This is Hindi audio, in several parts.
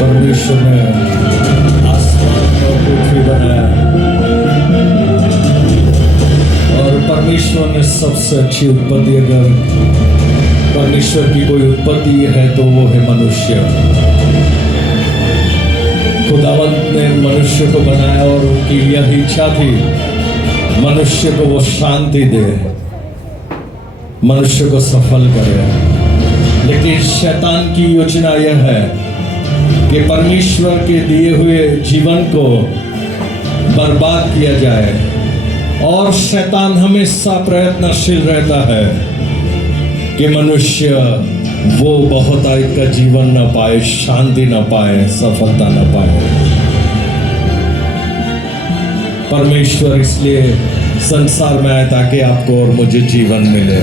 परमेश्वर ने आसमान और पृथ्वी बनाया और परमेश्वर ने सबसे अच्छी उत्पत्ति, अगर परमेश्वर की कोई उत्पत्ति है तो वो है मनुष्य। खुदावंत ने मनुष्य को बनाया और उनकी यह इच्छा थी मनुष्य को वो शांति दे, मनुष्य को सफल करे। लेकिन शैतान की योजना यह है कि परमेश्वर के दिए हुए जीवन को बर्बाद किया जाए, और शैतान हमेशा प्रयत्नशील रहता है कि मनुष्य वो बहुतायत का जीवन न पाए, शांति न पाए, सफलता न पाए। परमेश्वर इसलिए संसार में आया ताकि आपको और मुझे जीवन मिले।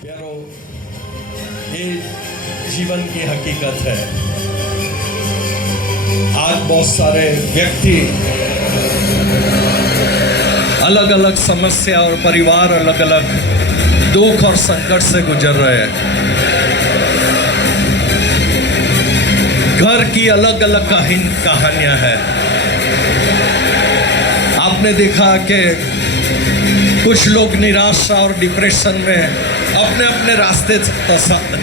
प्यारो, ये जीवन की हकीकत है। आज बहुत सारे व्यक्ति अलग अलग समस्या और परिवार अलग अलग दुख और संकट से गुजर रहे हैं। घर की अलग अलग कहानियां हैं। आपने देखा कि कुछ लोग निराशा और डिप्रेशन में अपने अपने रास्ते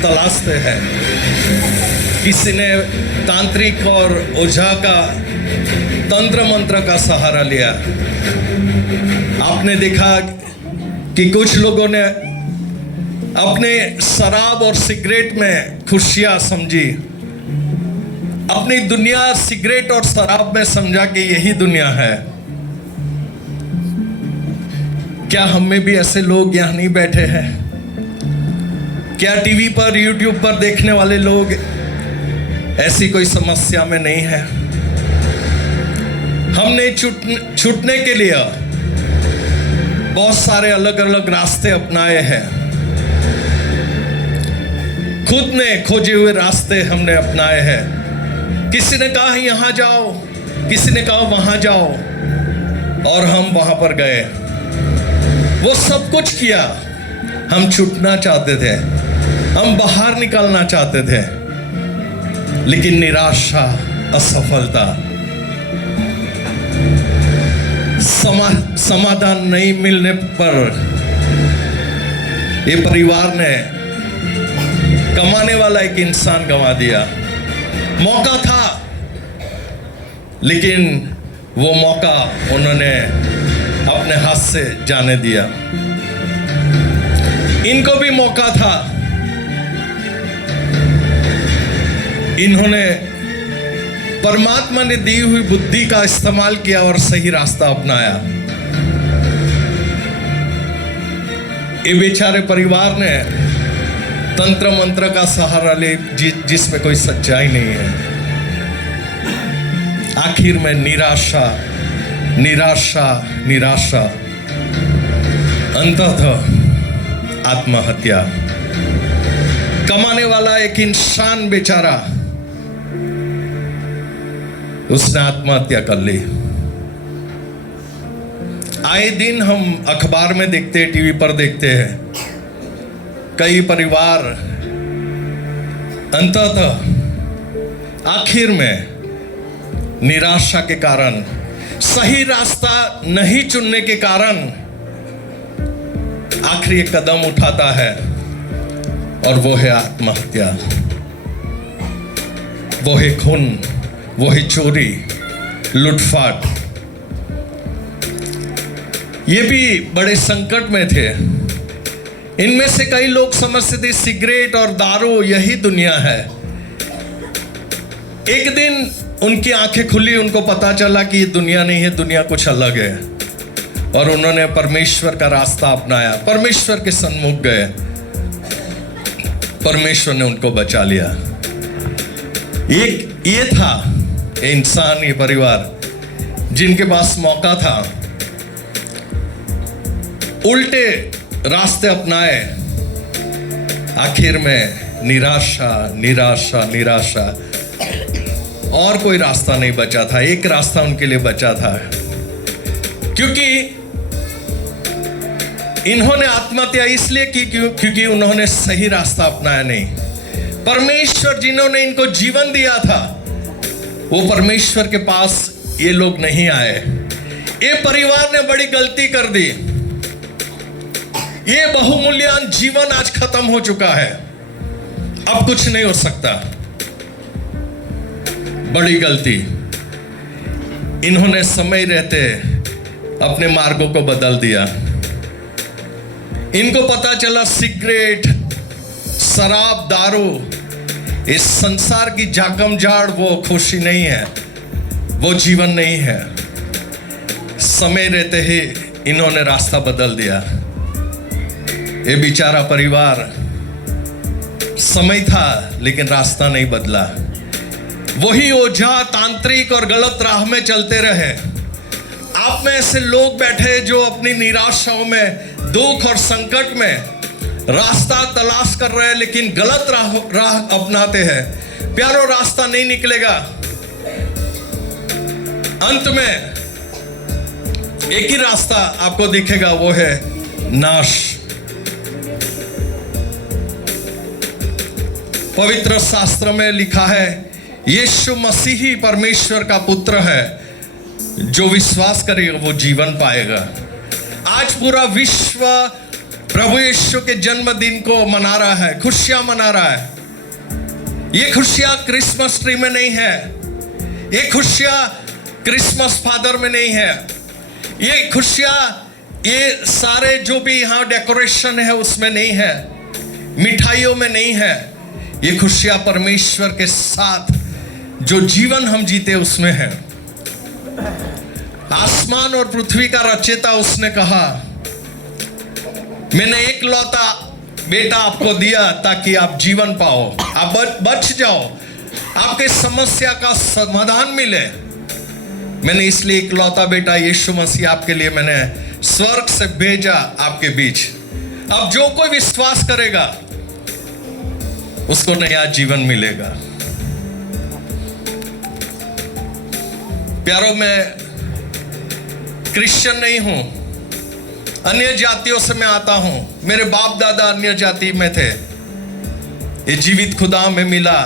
तलाशते हैं। किसी ने तांत्रिक और ओझा का तंत्र मंत्र का सहारा लिया। आपने देखा कि कुछ लोगों ने अपने शराब और सिगरेट में खुशियां समझी। अपनी दुनिया सिगरेट और शराब में समझा कि यही दुनिया है। क्या हम में भी ऐसे लोग यहाँ नहीं बैठे हैं? क्या टीवी पर, यूट्यूब पर देखने वाले लोग ऐसी कोई समस्या में नहीं है? हमने छूटने के लिए बहुत सारे अलग अलग रास्ते अपनाए हैं। खुद ने खोजे हुए रास्ते हमने अपनाए हैं। किसी ने कहा यहाँ जाओ, किसी ने कहा वहां जाओ, और हम वहां पर गए। वो सब कुछ किया। हम छूटना चाहते थे, हम बाहर निकलना चाहते थे, लेकिन निराशा, असफलता, समाधान नहीं मिलने पर ये परिवार ने कमाने वाला एक इंसान गंवा दिया। मौका था, लेकिन वो मौका उन्होंने अपने हाथ से जाने दिया। इनको भी मौका था, इन्होंने परमात्मा ने दी हुई बुद्धि का इस्तेमाल किया और सही रास्ता अपनाया। ये बेचारे परिवार ने तंत्र मंत्र का सहारा ले, जिसमें कोई सच्चाई नहीं है। आखिर में निराशा, निराशा, निराशा, अंततः आत्महत्या। कमाने वाला एक इंसान बेचारा, उसने आत्महत्या कर ली। आए दिन हम अखबार में देखते हैं, टीवी पर देखते हैं, कई परिवार अंततः आखिर में निराशा के कारण, सही रास्ता नहीं चुनने के कारण आखिरी कदम उठाता है, और वो है आत्महत्या। वो है खून, वो है चोरी, लूटपाट। ये भी बड़े संकट में थे। इनमें से कई लोग समझते थे सिगरेट और दारू यही दुनिया है। एक दिन उनकी आंखें खुली, उनको पता चला कि ये दुनिया नहीं है, दुनिया कुछ अलग है, और उन्होंने परमेश्वर का रास्ता अपनाया, परमेश्वर के सन्मुख गए। परमेश्वर ने उनको बचा लिया। एक ये था इंसान, ये परिवार, जिनके पास मौका था, उल्टे रास्ते अपनाए। आखिर में निराशा, निराशा, निराशा, और कोई रास्ता नहीं बचा था। एक रास्ता उनके लिए बचा था, क्योंकि इन्होंने आत्महत्या इसलिए की क्योंकि उन्होंने सही रास्ता अपनाया नहीं। परमेश्वर जिन्होंने इनको जीवन दिया था, वो परमेश्वर के पास ये लोग नहीं आए। ये परिवार ने बड़ी गलती कर दी। ये बहुमूल्यवान जीवन आज खत्म हो चुका है, अब कुछ नहीं हो सकता। बड़ी गलती। इन्होंने समय रहते अपने मार्गों को बदल दिया। इनको पता चला सिगरेट, शराब, दारू, इस संसार की जाकम जाड़ वो खुशी नहीं है, वो जीवन नहीं है। समय रहते ही इन्होंने रास्ता बदल दिया। ये बेचारा परिवार, समय था लेकिन रास्ता नहीं बदला। वही ओझा, तांत्रिक और गलत राह में चलते रहे। आप में ऐसे लोग बैठे जो अपनी निराशाओं में, दुख और संकट में रास्ता तलाश कर रहे हैं लेकिन गलत राह अपनाते हैं। प्यारो, रास्ता नहीं निकलेगा। अंत में एक ही रास्ता आपको दिखेगा, वो है नाश। पवित्र शास्त्र में लिखा है यीशु मसीह ही परमेश्वर का पुत्र है, जो विश्वास करेगा वो जीवन पाएगा। आज पूरा विश्व प्रभु यीशु के जन्मदिन को मना रहा है, खुशियां मना रहा है। ये खुशियां क्रिसमस ट्री में नहीं है, ये खुशियां क्रिसमस फादर में नहीं है, ये खुशियां ये सारे जो भी यहाँ डेकोरेशन है उसमें नहीं है, मिठाइयों में नहीं है। ये खुशियां परमेश्वर के साथ जो जीवन हम जीते उसमें है। आसमान और पृथ्वी का रचयिता उसने कहा, मैंने एक लौता बेटा आपको दिया ताकि आप जीवन पाओ, आप बच जाओ, आपके समस्या का समाधान मिले। मैंने इसलिए एक लौता बेटा यीशु मसीह आपके लिए मैंने स्वर्ग से भेजा आपके बीच। अब जो कोई विश्वास करेगा उसको नया जीवन मिलेगा। प्यारो, मैं क्रिश्चियन नहीं हूं, अन्य जातियों से मैं आता हूं। मेरे बाप दादा अन्य जाति में थे। ये जीवित खुदा में मिला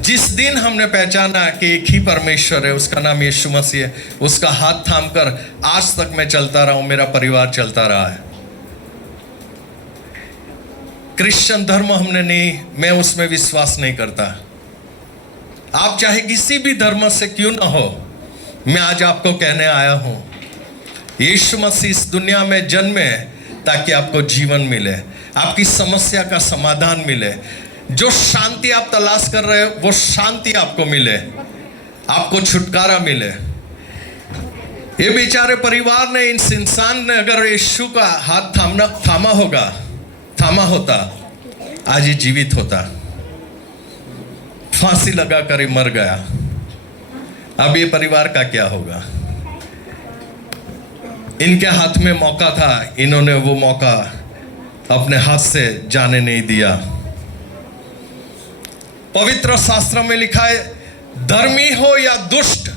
जिस दिन हमने पहचाना कि एक ही परमेश्वर है, उसका नाम यीशु मसीह है। उसका हाथ थामकर आज तक मैं चलता रहा हूं, मेरा परिवार चलता रहा है। क्रिश्चियन धर्म हमने नहीं, मैं उसमें विश्वास नहीं करता। आप चाहे किसी भी धर्म से क्यों ना हो, मैं आज आपको कहने आया हूं, यीशु मसीह इस दुनिया में जन्मे ताकि आपको जीवन मिले, आपकी समस्या का समाधान मिले, जो शांति आप तलाश कर रहे हो वो शांति आपको मिले, आपको छुटकारा मिले। ये बेचारे परिवार ने, इस इंसान ने अगर यीशु का हाथ थामा होता, आज ये जीवित होता। फांसी लगा कर मर गया। अब ये परिवार का क्या होगा? इनके हाथ में मौका था, इन्होंने वो मौका अपने हाथ से जाने नहीं दिया। पवित्र शास्त्र में लिखा है, धर्मी हो या दुष्ट,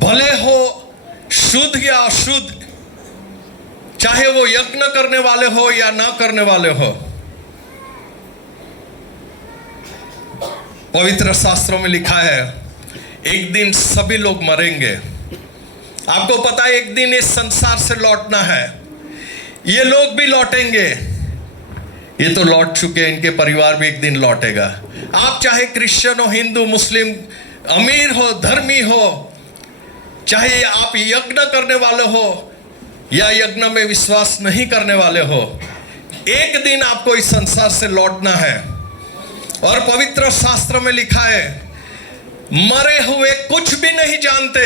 भले हो शुद्ध या अशुद्ध, चाहे वो यज्ञ करने वाले हो या ना करने वाले हो, पवित्र शास्त्रों में लिखा है एक दिन सभी लोग मरेंगे। आपको पता है एक दिन इस संसार से लौटना है। ये लोग भी लौटेंगे, ये तो लौट चुके, इनके परिवार भी एक दिन लौटेगा। आप चाहे क्रिश्चियन हो, हिंदू, मुस्लिम, अमीर हो, धर्मी हो, चाहे आप यज्ञ करने वाले हो या यज्ञ में विश्वास नहीं करने वाले हो, एक दिन आपको इस संसार से लौटना है। और पवित्र शास्त्र में लिखा है, मरे हुए कुछ भी नहीं जानते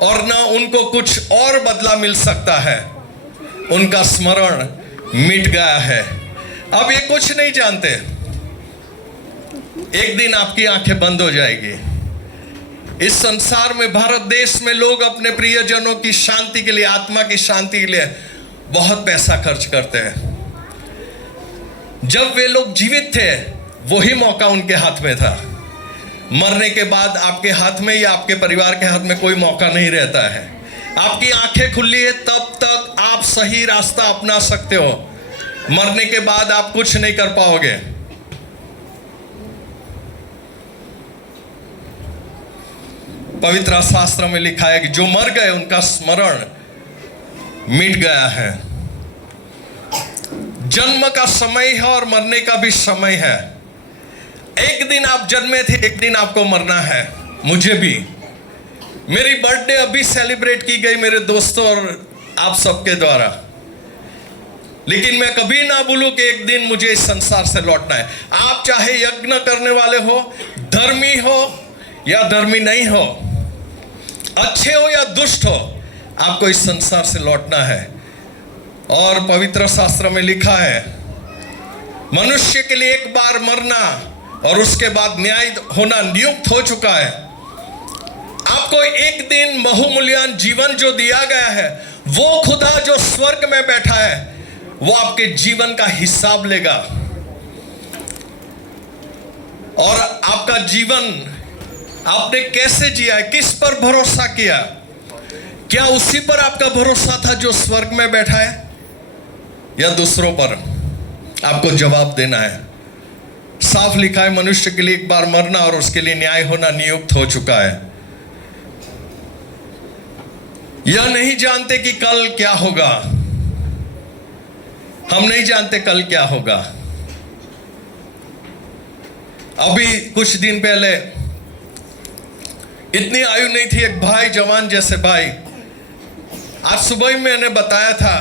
और ना उनको कुछ और बदला मिल सकता है। उनका स्मरण मिट गया है, अब ये कुछ नहीं जानते। एक दिन आपकी आंखें बंद हो जाएगी। इस संसार में, भारत देश में लोग अपने प्रियजनों की शांति के लिए, आत्मा की शांति के लिए बहुत पैसा खर्च करते हैं। जब वे लोग जीवित थे वही मौका उनके हाथ में था। मरने के बाद आपके हाथ में या आपके परिवार के हाथ में कोई मौका नहीं रहता है। आपकी आंखें खुली है तब तक आप सही रास्ता अपना सकते हो। मरने के बाद आप कुछ नहीं कर पाओगे। पवित्र शास्त्र में लिखा है कि जो मर गए उनका स्मरण मिट गया है। जन्म का समय है और मरने का भी समय है। एक दिन आप जन्मे थे, एक दिन आपको मरना है। मुझे भी, मेरी बर्थडे अभी सेलिब्रेट की गई मेरे दोस्तों और आप सबके द्वारा, लेकिन मैं कभी ना भूलूं कि एक दिन मुझे इस संसार से लौटना है। आप चाहे यज्ञ करने वाले हो, धर्मी हो या धर्मी नहीं हो, अच्छे हो या दुष्ट हो, आपको इस संसार से लौटना है। और पवित्र शास्त्र में लिखा है, मनुष्य के लिए एक बार मरना और उसके बाद न्याय होना नियुक्त हो चुका है। आपको एक दिन बहुमूल्यवान जीवन जो दिया गया है, वो खुदा जो स्वर्ग में बैठा है वो आपके जीवन का हिसाब लेगा। और आपका जीवन आपने कैसे जिया है, किस पर भरोसा किया, क्या उसी पर आपका भरोसा था जो स्वर्ग में बैठा है, या दूसरों पर? आपको जवाब देना है। साफ लिखा है, मनुष्य के लिए एक बार मरना और उसके लिए न्याय होना नियुक्त हो चुका है। यह नहीं जानते कि कल क्या होगा। हम नहीं जानते कल क्या होगा। अभी कुछ दिन पहले, इतनी आयु नहीं थी, एक भाई, जवान जैसे भाई, आज सुबह ही मैंने बताया था,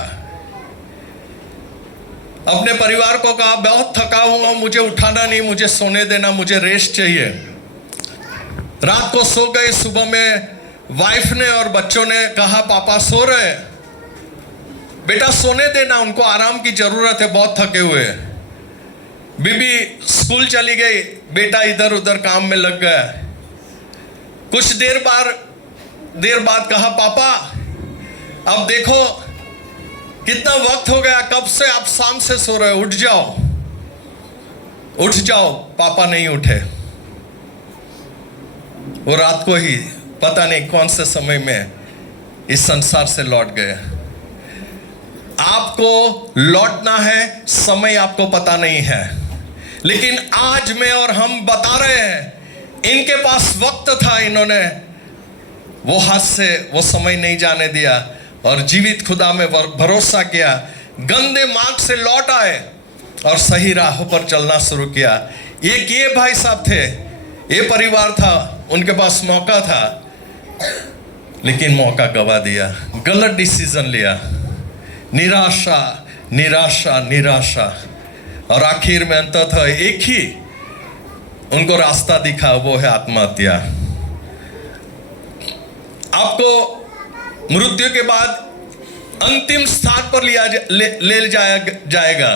अपने परिवार को कहा बहुत थका हुआ, मुझे उठाना नहीं, मुझे सोने देना, मुझे रेस्ट चाहिए। रात को सो गए, सुबह में वाइफ ने और बच्चों ने कहा पापा सो रहे, बेटा सोने देना, उनको आराम की जरूरत है, बहुत थके हुए। बीबी स्कूल चली गई, बेटा इधर उधर काम में लग गया। कुछ देर बाद कहा पापा अब देखो कितना वक्त हो गया, कब से आप शाम से सो रहे हो, उठ जाओ। पापा नहीं उठे। वो रात को ही पता नहीं कौन से समय में इस संसार से लौट गए। आपको लौटना है, समय आपको पता नहीं है, लेकिन आज मैं और हम बता रहे हैं, इनके पास वक्त था, इन्होंने वो हाथ से वो समय नहीं जाने दिया और जीवित खुदा में भरोसा किया, गंदे मार्ग से लौट आए और सही राहों पर चलना शुरू किया। एक ये भाई साहब थे, ये परिवार था, उनके पास मौका था, लेकिन मौका गवा दिया, गलत डिसीजन लिया, निराशा निराशा निराशा, और आखिर में अंततः एक ही उनको रास्ता दिखा, वो है आत्महत्या। आपको मृत्यु के बाद अंतिम स्थान पर ले जाया जाएगा,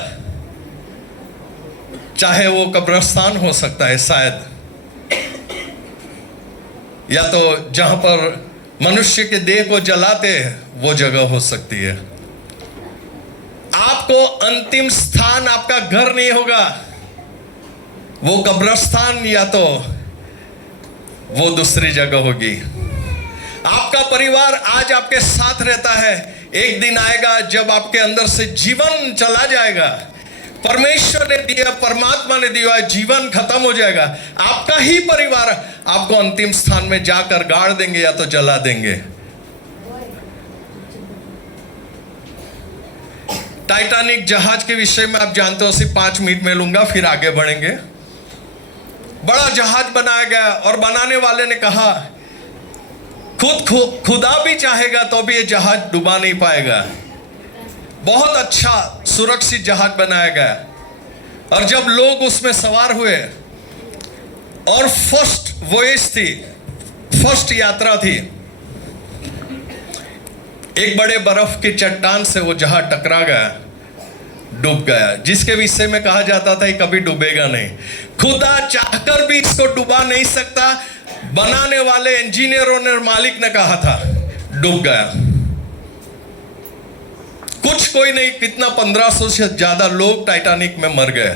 चाहे वो कब्रिस्तान हो सकता है शायद, या तो जहां पर मनुष्य के देह को जलाते हैं वो जगह हो सकती है। आपको अंतिम स्थान आपका घर नहीं होगा, वो कब्रिस्तान या तो वो दूसरी जगह होगी। आपका परिवार आज आपके साथ रहता है, एक दिन आएगा जब आपके अंदर से जीवन चला जाएगा, परमेश्वर ने दिया, परमात्मा ने दिया जीवन खत्म हो जाएगा। आपका ही परिवार आपको अंतिम स्थान में जाकर गाड़ देंगे या तो जला देंगे। टाइटैनिक जहाज के विषय में आप जानते हो, सिर्फ 5 मिनट में लूंगा, फिर आगे बढ़ेंगे। बड़ा जहाज बनाया गया और बनाने वाले ने कहा खुदा भी चाहेगा तो भी ये जहाज डुबा नहीं पाएगा। बहुत अच्छा सुरक्षित जहाज बनाया गया, और जब लोग उसमें सवार हुए और फर्स्ट वॉयेज थी, फर्स्ट यात्रा थी, एक बड़े बर्फ की चट्टान से वो जहाज टकरा गया, डूब गया, जिसके विषय में कहा जाता था ये कभी डूबेगा नहीं। खुदा चाहकर भी इसको डुबा नहीं सकता, बनाने वाले इंजीनियरों ने, मालिक ने कहा था, डूब गया। कुछ कोई नहीं, कितना 1500 से ज्यादा लोग टाइटैनिक में मर गए।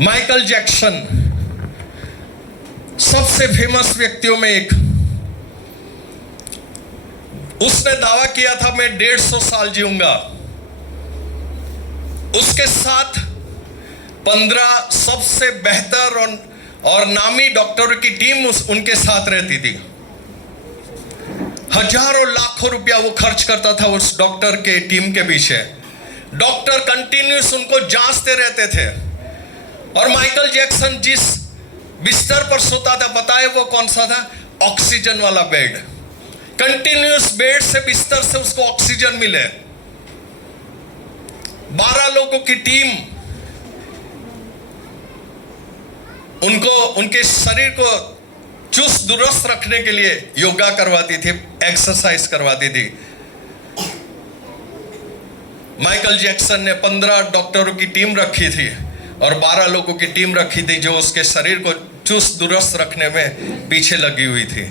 माइकल जैक्सन सबसे फेमस व्यक्तियों में एक, उसने दावा किया था मैं 150 साल जीऊंगा। उसके साथ 15 सबसे बेहतर और नामी डॉक्टरों की टीम उनके साथ रहती थी। हजारों लाखों रुपया वो खर्च करता था उस डॉक्टर के टीम के पीछे। डॉक्टर कंटिन्यूस उनको जांचते रहते थे। और माइकल जैक्सन जिस बिस्तर पर सोता था, पता है वो कौन सा था? ऑक्सीजन वाला बेड। कंटिन्यूस बेड से, बिस्तर से उसको ऑक्सीजन मिले। 12 लोगों की टीम उनको, उनके शरीर को चुस्त दुरुस्त रखने के लिए योगा करवाती थी, एक्सरसाइज करवाती थी। माइकल जैक्सन ने 15 डॉक्टरों की टीम रखी थी और 12 लोगों की टीम रखी थी जो उसके शरीर को चुस्त दुरुस्त रखने में पीछे लगी हुई थी।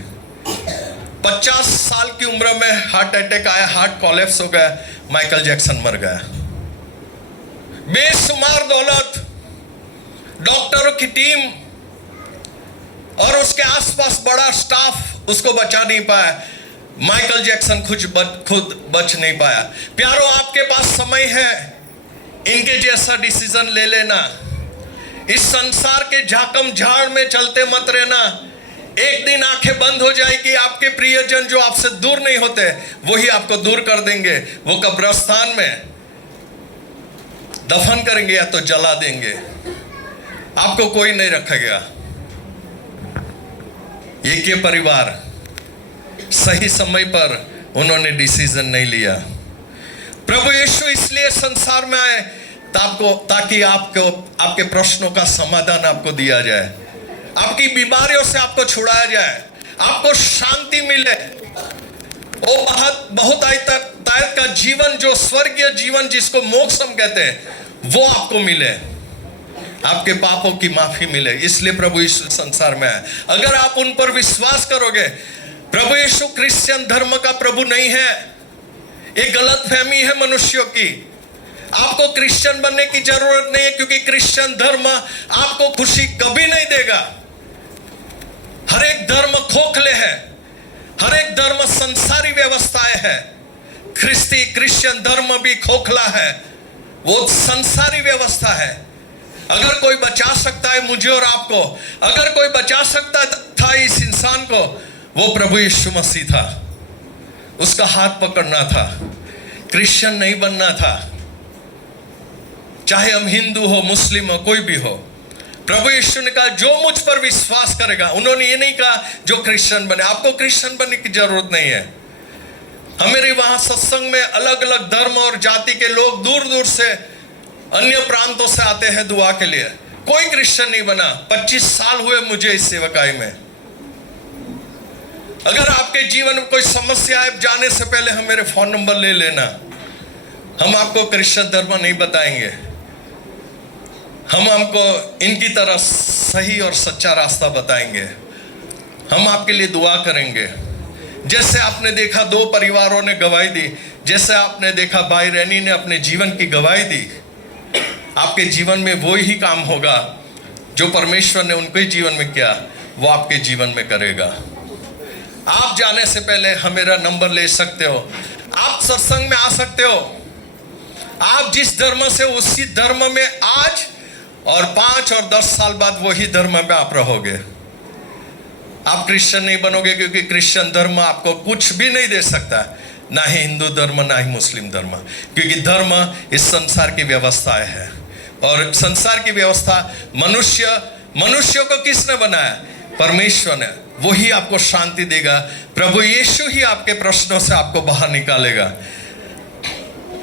50 साल की उम्र में हार्ट अटैक आया, हार्ट कोलैप्स हो गया, माइकल जैक्सन मर गया। बेशुमार दौलत, डॉक्टरों की टीम और उसके आसपास बड़ा स्टाफ उसको बचा नहीं पाया। माइकल जैक्सन खुद बच नहीं पाया। प्यारो, आपके पास समय है इनके जैसा डिसीजन ले लेना। इस संसार के झाकम झाड़ में चलते मत रहना। एक दिन आंखें बंद हो जाएगी, आपके प्रियजन जो आपसे दूर नहीं होते वही आपको दूर कर देंगे। वो कब्रिस्तान में दफन करेंगे या तो जला देंगे, आपको कोई नहीं रखेगा। एक ये परिवार सही समय पर उन्होंने डिसीजन नहीं लिया। प्रभु यीशु इसलिए संसार में आए ताकि आपके प्रश्नों का समाधान आपको दिया जाए, आपकी बीमारियों से आपको छुड़ाया जाए, आपको शांति मिले। वो बहुत आयत का जीवन, जो स्वर्गीय जीवन जिसको मोक्ष हम कहते हैं, वो आपको मिले, आपके पापों की माफी मिले। इसलिए प्रभु यीशु संसार में आए। अगर आप उन पर विश्वास करोगे, प्रभु यीशु क्रिश्चियन धर्म का प्रभु नहीं है। एक गलत फहमी है मनुष्यों की। आपको क्रिश्चियन बनने की जरूरत नहीं है, क्योंकि क्रिश्चियन धर्म आपको खुशी कभी नहीं देगा। हर एक धर्म खोखले है, हर एक धर्म संसारी व्यवस्थाएं है। क्रिश्चियन धर्म भी खोखला है, वो संसारी व्यवस्था है। अगर कोई बचा सकता है मुझे और आपको, अगर कोई बचा सकता था इस इंसान को, वो प्रभु यीशु मसीह था। उसका हाथ पकड़ना था, क्रिश्चियन नहीं बनना था। चाहे हम हिंदू हो, मुस्लिम हो, कोई भी हो, प्रभु यीशु ने कहा जो मुझ पर विश्वास करेगा। उन्होंने ये नहीं कहा जो क्रिश्चियन बने। आपको क्रिश्चियन बनने की जरूरत नहीं है। हमारे वहां सत्संग में अलग अलग धर्म और जाति के लोग दूर दूर से, अन्य प्रांतों से आते हैं दुआ के लिए। कोई क्रिश्चियन नहीं बना। 25 साल हुए मुझे इस सेवकाई में। अगर आपके जीवन में कोई समस्या है, जाने से पहले हम मेरे फोन नंबर ले लेना। हम आपको क्रिश्चियन धर्म नहीं बताएंगे, हम आपको इनकी तरह सही और सच्चा रास्ता बताएंगे। हम आपके लिए दुआ करेंगे। जैसे आपने देखा 2 परिवारों ने गवाही दी, जैसे आपने देखा भाई रैनी ने अपने जीवन की गवाही दी, आपके जीवन में वो ही काम होगा जो परमेश्वर ने उनके जीवन में किया, वो आपके जीवन में करेगा। आप जाने से पहले हम मेरा नंबर ले सकते हो, आप सत्संग में आ सकते हो। आप जिस धर्म से, उसी धर्म में आज और 5 और 10 साल बाद वही धर्म में आप रहोगे। आप क्रिश्चियन नहीं बनोगे, क्योंकि क्रिश्चियन धर्म आपको कुछ भी नहीं दे सकता, ना ही हिंदू धर्म, ना ही मुस्लिम धर्म, क्योंकि धर्म इस संसार की व्यवस्था है। और संसार की व्यवस्था मनुष्य को किसने बनाया? परमेश्वर ने। वही आपको शांति देगा। प्रभु यीशु ही आपके प्रश्नों से आपको बाहर निकालेगा।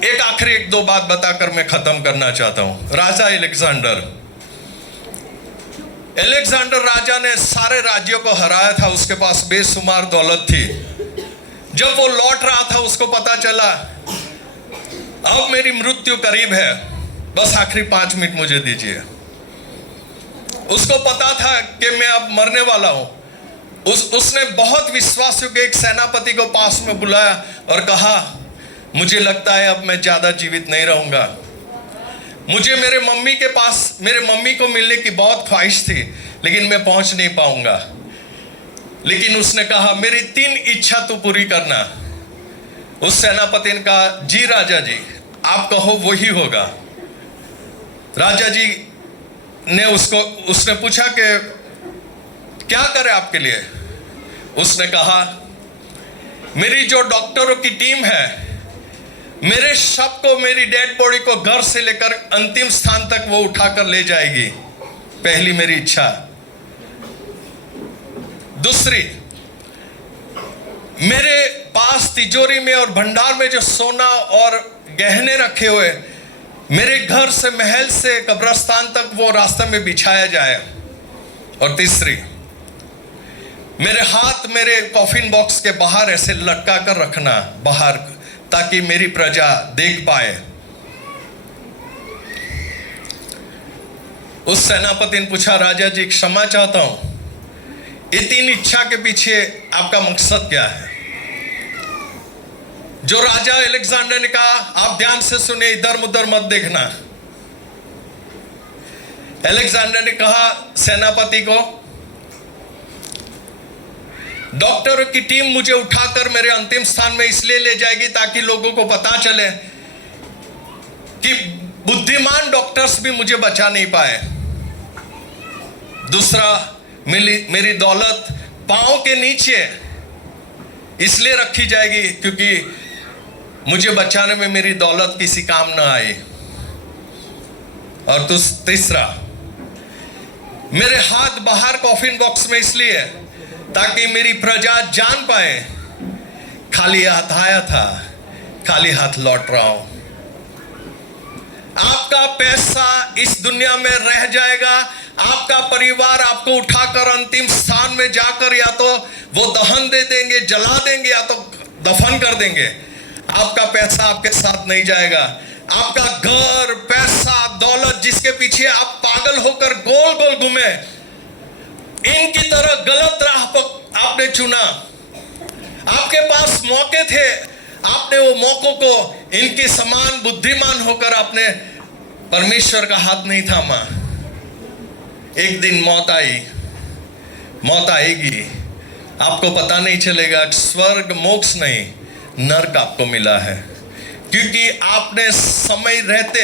एक आखिरी 1-2 बात बताकर मैं खत्म करना चाहता हूं। राजा एलेक्जेंडर राजा ने सारे राज्यों को हराया था। उसके पास बेशुमार दौलत थी। जब वो लौट रहा था, उसको पता चला अब मेरी मृत्यु करीब है, बस आखिरी 5 मिनट मुझे दीजिए। उसको पता था कि मैं अब मरने वाला हूं। उसने बहुत विश्वास के एक सेनापति को पास में बुलाया और कहा, मुझे लगता है अब मैं ज्यादा जीवित नहीं रहूंगा। मुझे मेरे मम्मी को मिलने की बहुत ख्वाहिश थी, लेकिन मैं पहुंच नहीं पाऊंगा। लेकिन उसने कहा, मेरी 3 इच्छा तू पूरी करना। उस सेनापति ने कहा, जी राजा जी, आप कहो वही होगा। राजा जी ने उसने पूछा कि क्या करे आपके लिए। उसने कहा, मेरी जो डॉक्टरों की टीम है, मेरे शव को, मेरी डेड बॉडी को घर से लेकर अंतिम स्थान तक वो उठाकर ले जाएगी। पहली मेरी इच्छा। दूसरी, मेरे पास तिजोरी में और भंडार में जो सोना और गहने रखे हुए, मेरे घर से, महल से कब्रिस्तान तक वो रास्ते में बिछाया जाए। और तीसरी, मेरे हाथ मेरे कॉफिन बॉक्स के बाहर ऐसे लटका कर रखना बाहर, ताकि मेरी प्रजा देख पाए। उस सेनापति ने पूछा, राजा जी क्षमा चाहता हूं, ये 3 इच्छा के पीछे आपका मकसद क्या है? जो राजा अलेक्जेंडर ने कहा, आप ध्यान से सुने, इधर उधर मत देखना। अलेक्जेंडर ने कहा सेनापति को, डॉक्टरों की टीम मुझे उठाकर मेरे अंतिम स्थान में इसलिए ले जाएगी ताकि लोगों को पता चले कि बुद्धिमान डॉक्टर्स भी मुझे बचा नहीं पाए। दूसरा, मेरी दौलत पांव के नीचे इसलिए रखी जाएगी क्योंकि मुझे बचाने में मेरी दौलत किसी काम ना आई। और तीसरा, मेरे हाथ बाहर कॉफिन बॉक्स में इसलिए ताकि मेरी प्रजा जान पाए खाली हाथ आया था, खाली हाथ लौट रहा हूं। आपका पैसा इस दुनिया में रह जाएगा, आपका परिवार आपको उठाकर अंतिम स्थान में जाकर या तो वो दहन दे देंगे, जला देंगे, या तो दफन कर देंगे। आपका पैसा आपके साथ नहीं जाएगा। आपका घर, पैसा, दौलत जिसके पीछे आप पागल होकर गोल गोल घूमे, इनकी तरह गलत राह पर आपने चुना। आपके पास मौके थे, आपने वो मौकों को इनके समान बुद्धिमान होकर आपने परमेश्वर का हाथ नहीं थामा। एक दिन मौत आई, मौत आएगी, आपको पता नहीं चलेगा। स्वर्ग मोक्ष नहीं, नरक आपको मिला है क्योंकि आपने समय रहते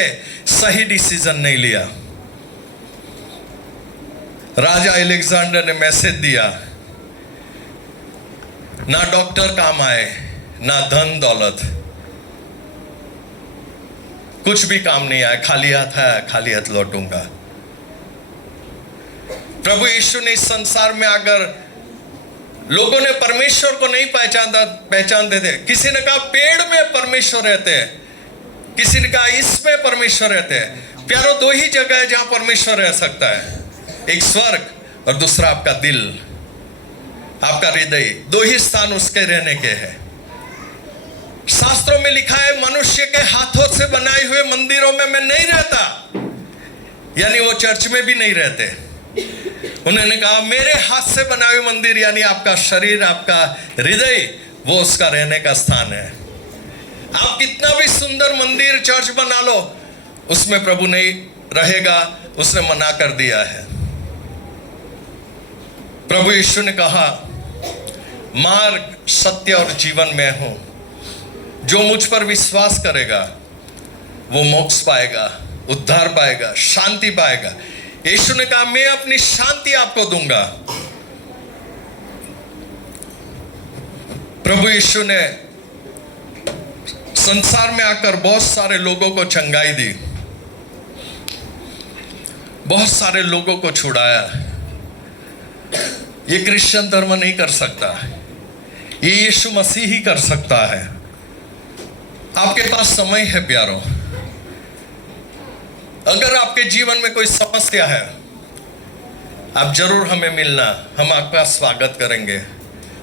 सही डिसीजन नहीं लिया। राजा अलेक्जेंडर ने मैसेज दिया, ना डॉक्टर काम आए, ना धन दौलत, कुछ भी काम नहीं आया, खाली हाथ आया, खाली हाथ लौटूंगा। प्रभु यीशु ने इस संसार में आकर लोगों ने परमेश्वर को नहीं पहचानते थे। किसी ने कहा पेड़ में परमेश्वर रहते हैं, किसी ने कहा इसमें परमेश्वर रहते हैं। प्यारो, दो ही जगह है जहां परमेश्वर रह सकता है, एक स्वर्ग और दूसरा आपका दिल, आपका हृदय। दो ही स्थान उसके रहने के हैं। शास्त्रों में लिखा है, मनुष्य के हाथों से बनाए हुए मंदिरों में मैं नहीं रहता, यानी वो चर्च में भी नहीं रहते। उन्होंने कहा मेरे हाथ से बनाए हुए मंदिर, यानी आपका शरीर, आपका हृदय, वो उसका रहने का स्थान है। आप कितना भी सुंदर मंदिर, चर्च बना लो, उसमें प्रभु नहीं रहेगा, उसने मना कर दिया है। प्रभु यीशु ने कहा, मार्ग, सत्य और जीवन में हूं, जो मुझ पर विश्वास करेगा वो मोक्ष पाएगा, उद्धार पाएगा, शांति पाएगा। यीशु ने कहा मैं अपनी शांति आपको दूंगा। प्रभु यीशु ने संसार में आकर बहुत सारे लोगों को चंगाई दी, बहुत सारे लोगों को छुड़ाया। ये क्रिश्चियन धर्म नहीं कर सकता, ये यीशु मसीह ही कर सकता है। आपके पास समय है प्यारो, अगर आपके जीवन में कोई समस्या है, आप जरूर हमें मिलना, हम आपका स्वागत करेंगे।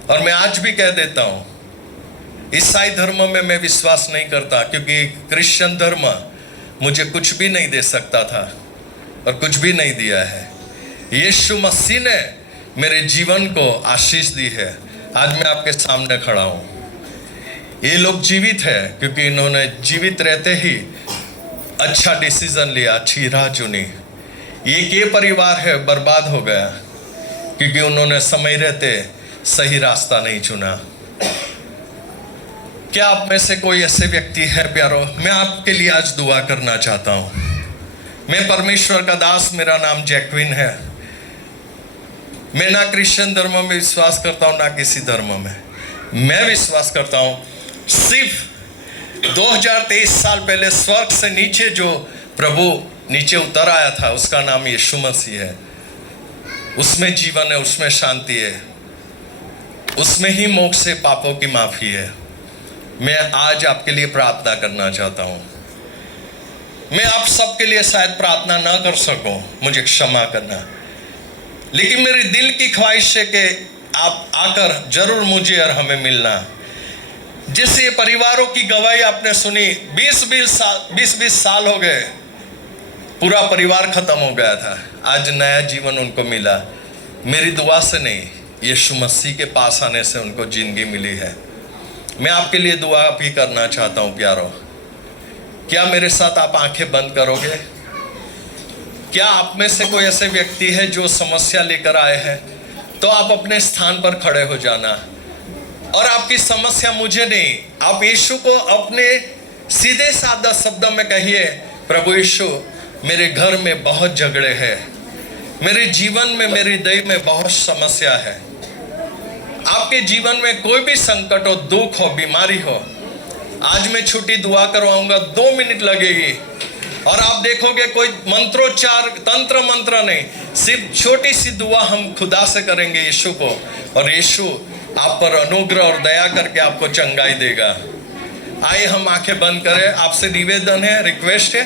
और मैं आज भी कह देता हूं, ईसाई धर्म में मैं विश्वास नहीं करता, क्योंकि क्रिश्चियन धर्म मुझे कुछ भी नहीं दे सकता था और कुछ भी नहीं दिया है। यीशु मसीह ने मेरे जीवन को आशीष दी है। आज मैं आपके सामने खड़ा हूं। ये लोग जीवित है क्योंकि इन्होंने जीवित रहते ही अच्छा डिसीजन लिया, अच्छी राह चुनी। ये परिवार है बर्बाद हो गया क्योंकि उन्होंने समय रहते सही रास्ता नहीं चुना। क्या आप में से कोई ऐसे व्यक्ति है प्यारो? मैं आपके लिए आज दुआ करना चाहता हूं। मैं परमेश्वर का दास, मेरा नाम जैकविन है। मैं ना क्रिश्चियन धर्म में विश्वास करता हूं, ना किसी धर्म में। मैं विश्वास करता हूं सिर्फ 2023 साल पहले स्वर्ग से नीचे जो प्रभु नीचे उतर आया था, उसका नाम यीशु मसीह है। उसमें जीवन है, उसमें शांति है, उसमें ही मोक्ष से पापों की माफी है। मैं आज आपके लिए प्रार्थना करना चाहता हूं। मैं आप सबके लिए शायद प्रार्थना ना कर सकूं, मुझे क्षमा करना, लेकिन मेरी दिल की ख्वाहिश है कि आप आकर जरूर मुझे और हमें मिलना। जैसे ये परिवारों की गवाही आपने सुनी, 20-20 साल हो गए, पूरा परिवार खत्म हो गया था, आज नया जीवन उनको मिला। मेरी दुआ से नहीं, यीशु मसीह के पास आने से उनको जिंदगी मिली है। मैं आपके लिए दुआ भी करना चाहता हूं प्यारो। क्या मेरे साथ आप आंखें बंद करोगे? क्या आप में से कोई ऐसे व्यक्ति है जो समस्या लेकर आए हैं? तो आप अपने स्थान पर खड़े हो जाना और आपकी समस्या मुझे नहीं, आप यीशु को अपने सीधे साधा शब्दों में कहिए, प्रभु यीशु मेरे घर में बहुत झगड़े हैं, मेरे जीवन में, मेरे हृदय में बहुत समस्या है। आपके जीवन में कोई भी संकट हो, दुख हो, बीमारी हो, आज मैं छोटी दुआ करवाऊंगा, 2 मिनट लगेगी और आप देखोगे कोई मंत्रोच्चार, तंत्र मंत्र नहीं, सिर्फ छोटी सी दुआ हम खुदा से करेंगे यीशु को, और यीशु आप पर अनुग्रह और दया करके आपको चंगाई देगा। आइए हम आंखें बंद करें। आपसे निवेदन है, रिक्वेस्ट है,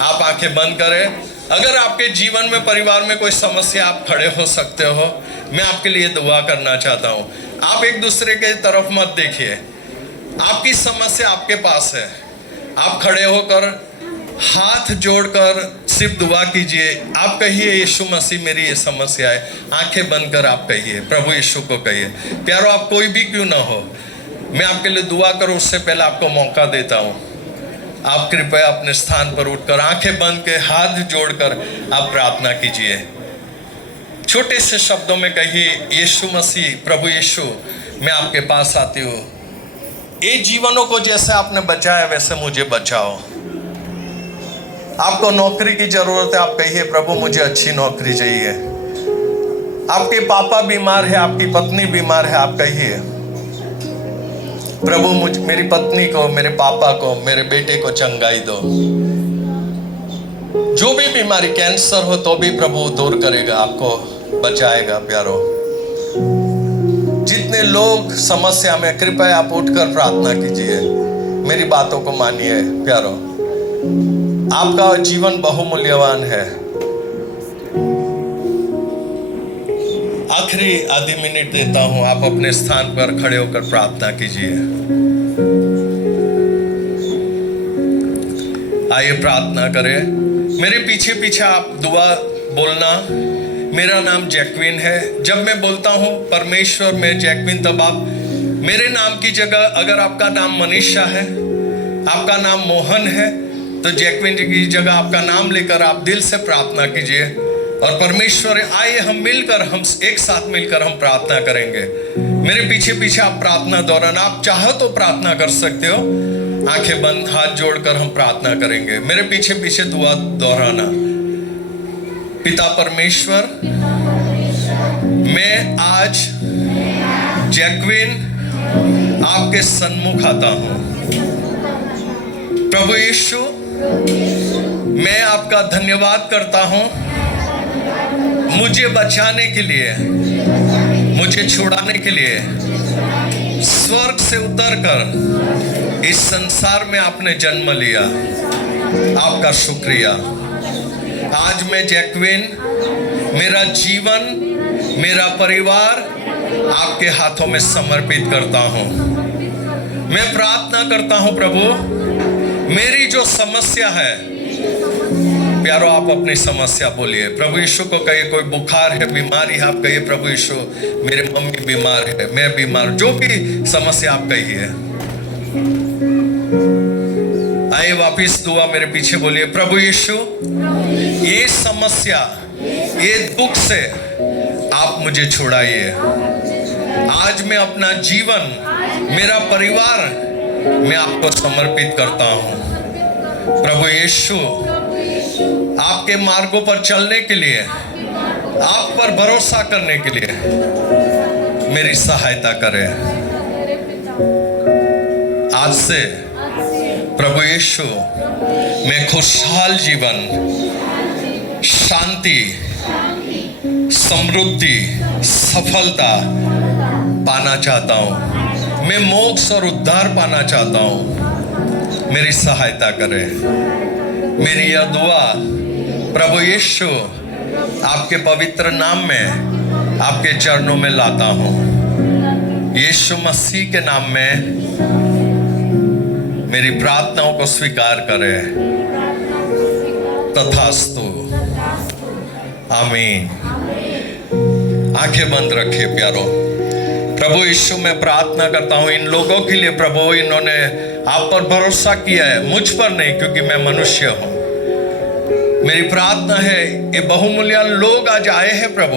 आप आंखें बंद करें। अगर आपके जीवन में, परिवार में कोई समस्या, आप खड़े हो सकते हो, मैं आपके लिए दुआ करना चाहता हूँ। आप एक दूसरे के तरफ मत देखिए, आपकी समस्या आपके पास है। आप खड़े होकर हाथ जोड़कर सिर्फ दुआ कीजिए। आप कहिए, यीशु मसीह मेरी ये समस्या है। आंखें बंद कर आप कहिए, प्रभु यीशु को कहिए। प्यारो, आप कोई भी क्यों ना हो, मैं आपके लिए दुआ करूं उससे पहले आपको मौका देता हूं। आप कृपया अपने स्थान पर उठकर आंखें बंद के हाथ जोड़कर आप प्रार्थना कीजिए। छोटे से शब्दों में कहिए, यीशु मसीह, प्रभु यीशु, मैं आपके पास आती हूँ। ये जीवनों को जैसे आपने बचाया वैसे मुझे बचाओ। आपको नौकरी की जरूरत है, आप कहिए, प्रभु मुझे अच्छी नौकरी चाहिए। आपके पापा बीमार है, आपकी पत्नी बीमार है, आप कहिए, प्रभु मेरी पत्नी को, मेरे पापा को, मेरे बेटे को चंगाई दो। जो भी बीमारी, कैंसर हो तो भी प्रभु दूर करेगा, आपको बचाएगा। प्यारो, जितने लोग समस्या में, कृपया आप उठकर प्रार्थना कीजिए, मेरी बातों को मानिए। प्यारो, आपका जीवन बहुमूल्यवान है। आखिरी आधी मिनट देता हूं, आप अपने स्थान पर खड़े होकर प्रार्थना कीजिए। आइए प्रार्थना करें। मेरे पीछे पीछे आप दुआ बोलना। मेरा नाम जैक्विन है। जब मैं बोलता हूं परमेश्वर में जैक्विन, तब आप मेरे नाम की जगह, अगर आपका नाम मनीषा है, आपका नाम मोहन है, तो जैक्विन जी की जगह आपका नाम लेकर आप दिल से प्रार्थना कीजिए। और परमेश्वर, आइए हम मिलकर, हम एक साथ मिलकर हम प्रार्थना करेंगे। मेरे पीछे पीछे आप प्रार्थना दोहराना। आप चाहो तो प्रार्थना कर सकते हो, आंखें बंद, हाथ जोड़कर हम प्रार्थना करेंगे। मेरे पीछे पीछे दुआ दोहराना। पिता परमेश्वर, मैं आज जैक्विन आपके सन्मुख आता हूं। प्रभु यीशु, मैं आपका धन्यवाद करता हूं मुझे बचाने के लिए, मुझे छुड़ाने के लिए स्वर्ग से उतरकर इस संसार में आपने जन्म लिया। आपका शुक्रिया। आज मैं जैक्विन, मेरा जीवन, मेरा परिवार आपके हाथों में समर्पित करता हूं। मैं प्रार्थना करता हूं प्रभु, मेरी जो समस्या है, प्यारो आप अपनी समस्या बोलिए। प्रभु यीशु को कहिए, कोई बुखार है, बीमारी है, आप कहिए, प्रभु यीशु मेरे मम्मी बीमार है, मैं बीमार, जो भी समस्या आप कहिए। आइए वापिस दुआ मेरे पीछे बोलिए, प्रभु यीशु ये समस्या, ये दुख से आप मुझे छुड़ाइए। आज मैं अपना जीवन, मेरा परिवार मैं आपको समर्पित करता हूं। प्रभु यीशु, आपके मार्गों पर चलने के लिए, आप पर भरोसा करने के लिए मेरी सहायता करें। आज से प्रभु यीशु, मैं खुशहाल जीवन, शांति, समृद्धि, सफलता पाना चाहता हूं। मैं मोक्ष और उद्धार पाना चाहता हूं। मेरी सहायता करें। मेरी यह दुआ प्रभु यीशु आपके पवित्र नाम में, आपके चरणों में लाता हूं। यीशु मसीह के नाम में मेरी प्रार्थनाओं को स्वीकार करें। तथास्तु। आमीन। आंखें बंद रखिए प्यारो। प्रभु यीशु, मैं प्रार्थना करता हूं इन लोगों के लिए। प्रभु, इन्होंने आप पर भरोसा किया है, मुझ पर नहीं, क्योंकि मैं मनुष्य हूं। मेरी प्रार्थना है ये बहुमूल्य लोग आज आए हैं प्रभु,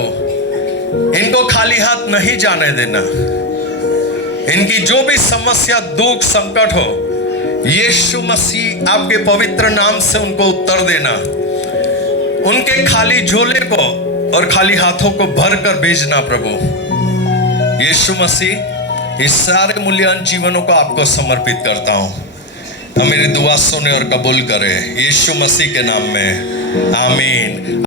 इनको खाली हाथ नहीं जाने देना। इनकी जो भी समस्या, दुख, संकट हो, यीशु मसीह आपके पवित्र नाम से उनको उत्तर देना। उनके खाली झोले को और खाली हाथों को भर कर भेजना प्रभु। यीशु मसीह, इस सारे मूल्यवान जीवनों को आपको समर्पित करता हूँ। मेरी दुआ सुने और कबूल करे यीशु मसीह के नाम में, आमीन।